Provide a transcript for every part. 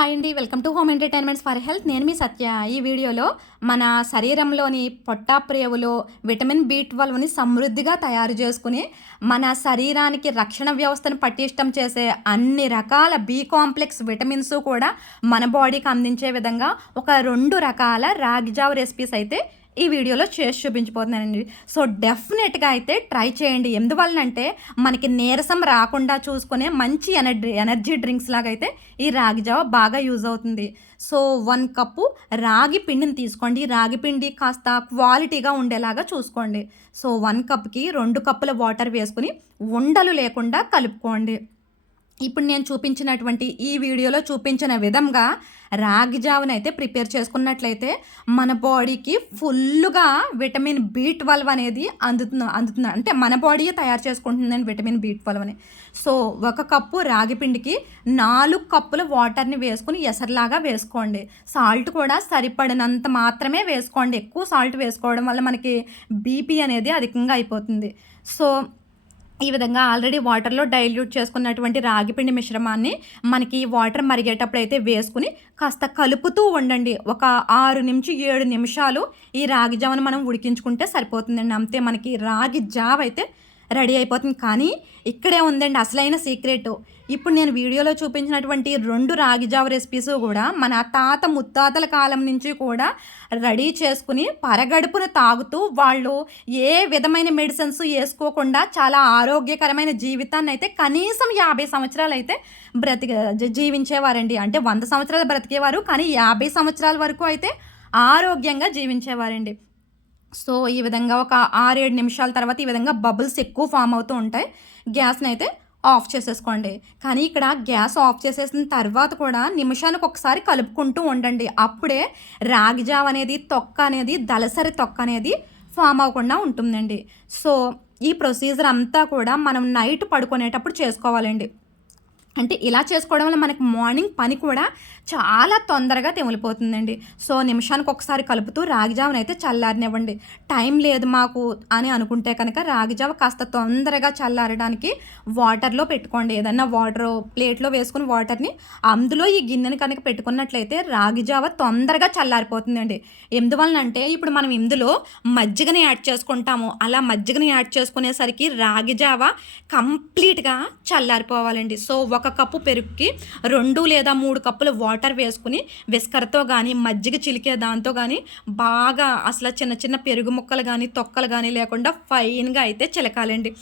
Hi అండి, welcome to home entertainments for health. నేను మీ సత్య. ఈ వీడియోలో మన శరీరంలోని పొట్టాప్రేవులో విటమిన్ B12ని సమృద్ధిగా తయారు చేసుకుని మన శరీరానికి రక్షణ వ్యవస్థను పటిష్టం చేసే అన్ని రకాల బి కాంప్లెక్స్ విటమిన్స్ కూడా మన బాడీకి అందించే విధంగా ఒక 2 రకాల రాగి జావ రెసిపీస్ అయితే ఈ వీడియోలో చేసి చూపించిపోతున్నానండి. సో డెఫినెట్గా అయితే ట్రై చేయండి. ఎందువల్లనంటే మనకి నీరసం రాకుండా చూసుకునే మంచి ఎనర్జీ డ్రింక్స్ లాగా అయితే ఈ రాగి జావ బాగా యూజ్ అవుతుంది. సో 1 కప్పు రాగి పిండిని తీసుకోండి. రాగి పిండి కాస్త క్వాలిటీగా ఉండేలాగా చూసుకోండి. సో 1 కప్కి 2 కప్పుల వాటర్ వేసుకుని ఉండలు లేకుండా కలుపుకోండి. ఇప్పుడు నేను చూపించినటువంటి ఈ వీడియోలో చూపించిన విధంగా రాగి జావనైతే ప్రిపేర్ చేసుకున్నట్లయితే మన బాడీకి ఫుల్గా విటమిన్ B12 అనేది అందుతుంది. అంటే మన బాడీయే తయారు చేసుకుంటుందండి విటమిన్ B12 అని. సో 1 కప్పు రాగి పిండికి 4 కప్పుల వాటర్ని వేసుకుని ఎసరులాగా వేసుకోండి. సాల్ట్ కూడా సరిపడినంత మాత్రమే వేసుకోండి. ఎక్కువ సాల్ట్ వేసుకోవడం వల్ల మనకి బీపీ అనేది అధికంగా అయిపోతుంది. సో ఈ విధంగా ఆల్రెడీ వాటర్లో డైల్యూట్ చేసుకున్నటువంటి రాగిపిండి మిశ్రమాన్ని మనకి వాటర్ మరిగేటప్పుడు అయితే వేసుకుని కాస్త కలుపుతూ ఉండండి. ఒక 6 నుంచి 7 నిమిషాలు ఈ రాగి జావను మనం ఉడికించుకుంటే సరిపోతుందండి. అంతే, మనకి రాగి జావ అయితే రెడీ అయిపోతుంది. కానీ ఇక్కడే ఉందండి అసలైన సీక్రెట్. ఇప్పుడు నేను వీడియోలో చూపించినటువంటి 2 రాగి జావ రెసిపీస్ కూడా మన తాత ముత్తాతల కాలం నుంచి కూడా రెడీ చేసుకుని పరగడుపున తాగుతూ వాళ్ళు ఏ విధమైన మెడిసిన్స్ వేసుకోకుండా చాలా ఆరోగ్యకరమైన జీవితాన్ని అయితే కనీసం 50 సంవత్సరాలు అయితే జీవించేవారండి. అంటే 100 సంవత్సరాలు బ్రతికేవారు, కానీ 50 సంవత్సరాల వరకు అయితే ఆరోగ్యంగా జీవించేవారండి. సో ఈ విధంగా ఒక 6-7 నిమిషాల తర్వాత ఈ విధంగా బబుల్స్ ఎక్కువ ఫామ్ అవుతూ ఉంటాయి. గ్యాస్ని అయితే ఆఫ్ చేసేసుకోండి. కానీ ఇక్కడ గ్యాస్ ఆఫ్ చేసేసిన తర్వాత కూడా నిమిషానికి ఒకసారి కలుపుకుంటూ ఉండండి. అప్పుడే రాగి జావ అనేది దళసరి తొక్క అనేది ఫామ్ అవ్వకుండా ఉంటుందండి. సో ఈ ప్రొసీజర్ అంతా కూడా మనం నైట్ పడుకునేటప్పుడు చేసుకోవాలండి. అంటే ఇలా చేసుకోవడం వల్ల మనకి మార్నింగ్ పని కూడా చాలా తొందరగా తెమిలిపోతుందండి. సో నిమిషానికి ఒకసారి కలుపుతూ రాగి జావను అయితే చల్లారనివ్వండి. టైం లేదు మాకు అని అనుకుంటే కనుక రాగి జావ కాస్త తొందరగా చల్లారడానికి వాటర్లో పెట్టుకోండి. ఏదన్నా ప్లేట్లో వేసుకుని వాటర్ని అందులో ఈ గిన్నెని కనుక పెట్టుకున్నట్లయితే రాగి జావ తొందరగా చల్లారిపోతుందండి. ఎందువలనంటే ఇప్పుడు మనం ఇందులో మజ్జిగని యాడ్ చేసుకుంటాము. అలా మజ్జిగని యాడ్ చేసుకునేసరికి రాగి జావ కంప్లీట్గా చల్లారిపోవాలండి. సో 1 కప్పు పెరుగుకి 2 లేదా 3 కప్పుల వాటర్ వేసుకుని విస్కర్తో కానీ మజ్జిగ చిలికే దాంతో కానీ బాగా అసలు చిన్న చిన్న పెరుగు ముక్కలు కానీ తొక్కలు కానీ లేకుండా ఫైన్గా అయితే చిలకాలండి.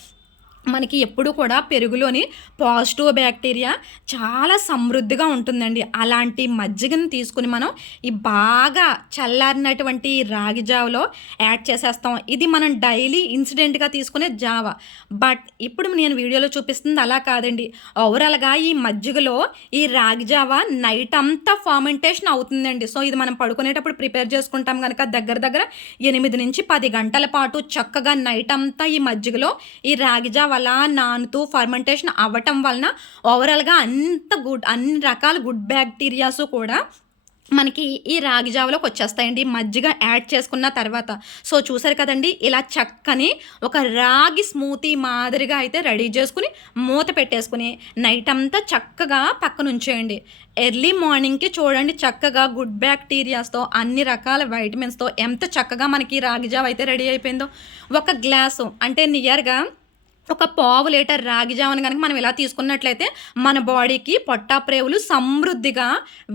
మనకి ఎప్పుడు కూడా పెరుగులోని పాజిటివ్ బ్యాక్టీరియా చాలా సమృద్ధిగా ఉంటుందండి. అలాంటి మజ్జిగను తీసుకుని మనం ఈ బాగా చల్లారినటువంటి రాగి జావలో యాడ్ చేసేస్తాం. ఇది మనం డైలీ ఇన్సిడెంట్గా తీసుకునే జావ. బట్ ఇప్పుడు నేను వీడియోలో చూపిస్తుంది అలా కాదండి. ఓవరాల్గా ఈ మజ్జిగలో ఈ రాగి జావ నైట్ అంతా ఫర్మెంటేషన్ అవుతుందండి. సో ఇది మనం పడుకునేటప్పుడు ప్రిపేర్ చేసుకుంటాం కనుక దగ్గర 8 నుంచి 10 గంటల పాటు చక్కగా నైట్ అంతా ఈ మజ్జిగలో ఈ రాగి జావ అలా నానుతూ ఫర్మెంటేషన్ అవ్వటం వలన ఓవరాల్గా అన్ని రకాల గుడ్ బ్యాక్టీరియాస్ కూడా మనకి ఈ రాగి జావలోకి వచ్చేస్తాయండి మజ్జిగ యాడ్ చేసుకున్న తర్వాత. సో చూసారు కదండి, ఇలా చక్కని ఒక రాగి స్మూతీ మాదిరిగా అయితే రెడీ చేసుకుని మూత పెట్టేసుకుని నైట్ అంతా చక్కగా పక్కన ఉంచేయండి. ఎర్లీ మార్నింగ్కి చూడండి చక్కగా గుడ్ బ్యాక్టీరియాస్తో అన్ని రకాల వైటమిన్స్తో ఎంత చక్కగా మనకి రాగి జావ అయితే రెడీ అయిపోయిందో. 1 గ్లాసు అంటే నియర్గా ఒక 1/2 లీటర్ రాగి జావను కనుక మనం ఇలా తీసుకున్నట్లయితే మన బాడీకి పొట్టాప్రేవులు సమృద్ధిగా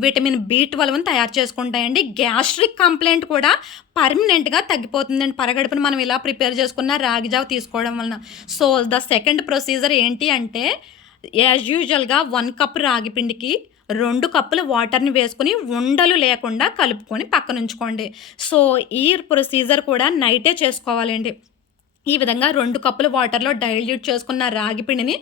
విటమిన్ B12ని తయారు చేసుకుంటాయండి. గ్యాస్ట్రిక్ కంప్లైంట్ కూడా పర్మనెంట్గా తగ్గిపోతుందండి పరగడుపున మనం ఇలా ప్రిపేర్ చేసుకున్న రాగి జావ తీసుకోవడం వలన. సో ద సెకండ్ ప్రొసీజర్ ఏంటి అంటే యాజ్ యూజువల్గా 1 కప్ రాగి పిండికి 2 కప్పుల వాటర్ని వేసుకుని ఉండలు లేకుండా కలుపుకొని పక్కన ఉంచుకోండి. సో ఈ ప్రొసీజర్ కూడా నైటే చేసుకోవాలండి. ఈ విధంగా 2 కప్పుల వాటర్లో డైల్యూట్ చేసుకున్న రాగి పిండిని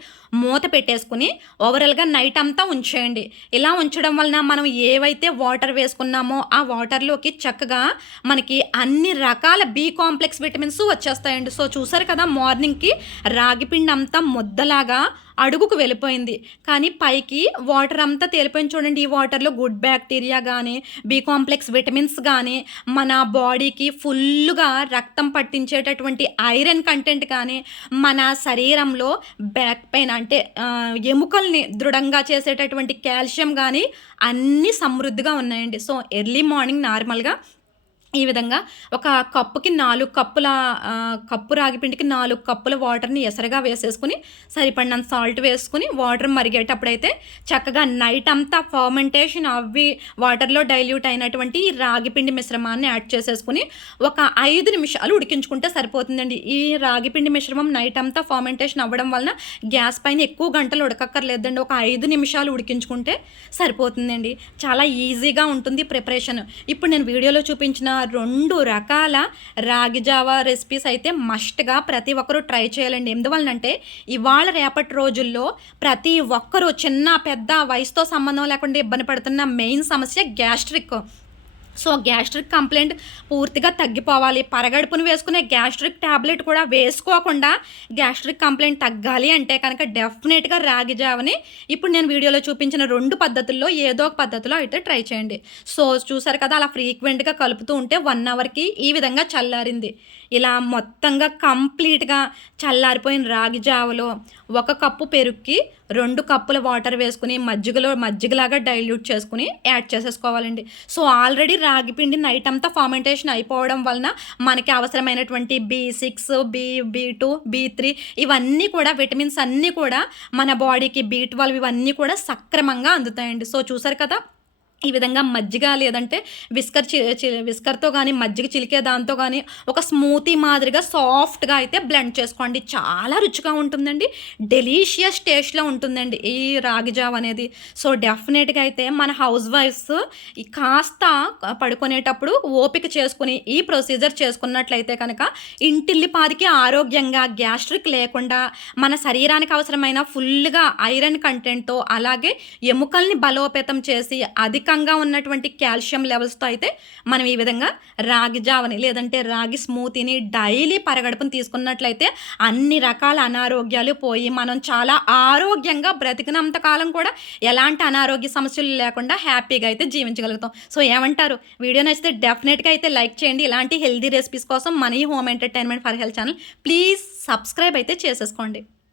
మూత పెట్టేసుకుని ఓవరాల్గా నైట్ అంతా ఉంచేయండి. ఇలా ఉంచడం వలన మనం ఏవైతే వాటర్ వేసుకున్నామో ఆ వాటర్లోకి చక్కగా మనకి అన్ని రకాల బి కాంప్లెక్స్ విటమిన్స్ వచ్చేస్తాయండి. సో చూసారు కదా, మార్నింగ్కి రాగి పిండి అంతా ముద్దలాగా అడుగుకు వెళ్ళిపోయింది. కానీ పైకి వాటర్ అంతా తేలిపోయింది చూడండి. ఈ వాటర్‌లో గుడ్ బ్యాక్టీరియా గానీ, బి కాంప్లెక్స్ విటమిన్స్ గానీ, మన బాడీకి ఫుల్లుగా రక్తం పట్టించేటటువంటి ఐరన్ కంటెంట్ కానీ, మన శరీరంలో బ్యాక్ పెయిన్ అంటే ఎముకల్ని దృఢంగా చేసేటటువంటి కాల్షియం గానీ అన్నీ సమృద్ధిగా ఉన్నాయండి. సో, ఎర్లీ మార్నింగ్ నార్మల్‌గా ఈ విధంగా ఒక కప్పుకి 4 కప్పుల కప్పు రాగి పిండికి 4 కప్పుల వాటర్‌ని ఎసరగా వేసేసుకొని, సరిపడినంత సాల్ట్ వేసుకొని, వాటర్ మరిగేటప్పుడైతే చక్కగా నైట్ అంతా ఫర్మెంటేషన్ అవ్వి వాటర్‌లో డైల్యూట్ అయినటువంటి ఈ రాగి పిండి మిశ్రమాన్ని యాడ్ చేసేసుకొని, ఒక 5 నిమిషాలు ఉడికించుకుంటే సరిపోతుందండి. ఈ రాగి పిండి మిశ్రమం నైట్ అంతా ఫర్మెంటేషన్ అవ్వడం వలన గ్యాస్ పైన ఎక్కువ గంటలు ఉడకక్కర్లేదండి. ఒక 5 నిమిషాలు ఉడికించుకుంటే సరిపోతుందండి. చాలా ఈజీగా ఉంటుంది ప్రిపరేషన్. ఇప్పుడు నేను వీడియోలో చూపించిన 2 రకాల రాగి జావా రెసిపీస్ అయితే మస్ట్‌గా ప్రతి ఒక్కరూ ట్రై చేయాలండి. ఎందువలనంటే ఇవాళ రేపటి రోజుల్లో ప్రతి ఒక్కరూ చిన్న, పెద్ద వయసుతో సంబంధం లేకుండా ఇబ్బంది పడుతున్న మెయిన్ సమస్య గ్యాస్ట్రిక్. సో, గ్యాస్ట్రిక్ కంప్లెయింట్ పూర్తిగా తగ్గిపోవాలి. పరగడుపున వేసుకునే గ్యాస్ట్రిక్ టాబ్లెట్ కూడా వేసుకోకుండా గ్యాస్ట్రిక్ కంప్లెయింట్ తగ్గాలి అంటే కనుక డెఫినెట్‌గా రాగి జావని ఇప్పుడు నేను వీడియోలో చూపించిన 2 పద్ధతుల్లో ఏదో ఒక పద్ధతిలో అయితే ట్రై చేయండి. సో, చూసారు కదా, అలా ఫ్రీక్వెంట్‌గా కలుపుతూ ఉంటే 1 అవర్‌కి ఈ విధంగా చల్లారింది. ఇలా మొత్తంగా కంప్లీట్‌గా చల్లారిపోయిన రాగి జావలో 1 కప్పు పెరుగుకి 2 కప్పుల వాటర్ వేసుకొని మజ్జిగలాగా డైల్యూట్ చేసుకొని యాడ్ చేసేసుకోవాలండి. సో, ఆల్రెడీ రాగి పిండి నైట్ అంతా ఫర్మెంటేషన్ అయిపోవడం వలన మనకి అవసరమైనటువంటి B6, B2, B3 ఇవన్నీ కూడా విటమిన్స్ అన్నీ కూడా మన బాడీకి B12 ఇవన్నీ కూడా సక్రమంగా అందుతాయండి. సో, చూసారు కదా, ఈ విధంగా మజ్జిగ లేదంటే విస్కర్‌తో గానీ, మజ్జిగ చిలికే దాంతో గానీ ఒక స్మూతీ మాదిరిగా సాఫ్ట్‌గా అయితే బ్లెండ్ చేసుకోండి. చాలా రుచిగా ఉంటుందండి. డెలీషియస్ టేస్ట్‌లో ఉంటుందండి ఈ రాగి జావ అనేది. సో, డెఫినెట్‌గా అయితే మన హౌస్ వైఫ్స్ ఈ కాస్త పడుకునేటప్పుడు ఓపిక చేసుకొని ఈ ప్రొసీజర్ చేసుకున్నట్లయితే కనుక ఇంటిల్లిపాదికి ఆరోగ్యంగా, గ్యాస్ట్రిక్ లేకుండా, మన శరీరానికి అవసరమైన ఫుల్‌గా ఐరన్ కంటెంట్‌తో, అలాగే ఎముకల్ని బలోపేతం చేసి అధికంగా ఉన్నటువంటి కాల్షియం లెవెల్స్‌తో అయితే మనం ఈ విధంగా రాగి జావని లేదంటే రాగి స్మూతీని డైలీ పరగడుపున తీసుకున్నట్లయితే అన్ని రకాల అనారోగ్యాలు పోయి మనం చాలా ఆరోగ్యంగా బ్రతికినంత కాలం కూడా ఎలాంటి అనారోగ్య సమస్యలు లేకుండా హ్యాపీగా అయితే జీవించగలుగుతాం. సో, ఏమంటారు? వీడియో నచ్చితే డెఫినెట్‌గా అయితే లైక్ చేయండి. ఇలాంటి హెల్తీ రెసిపీస్ కోసం మన ఈ home entertainment for health channel please subscribe అయితే చేసేసుకోండి.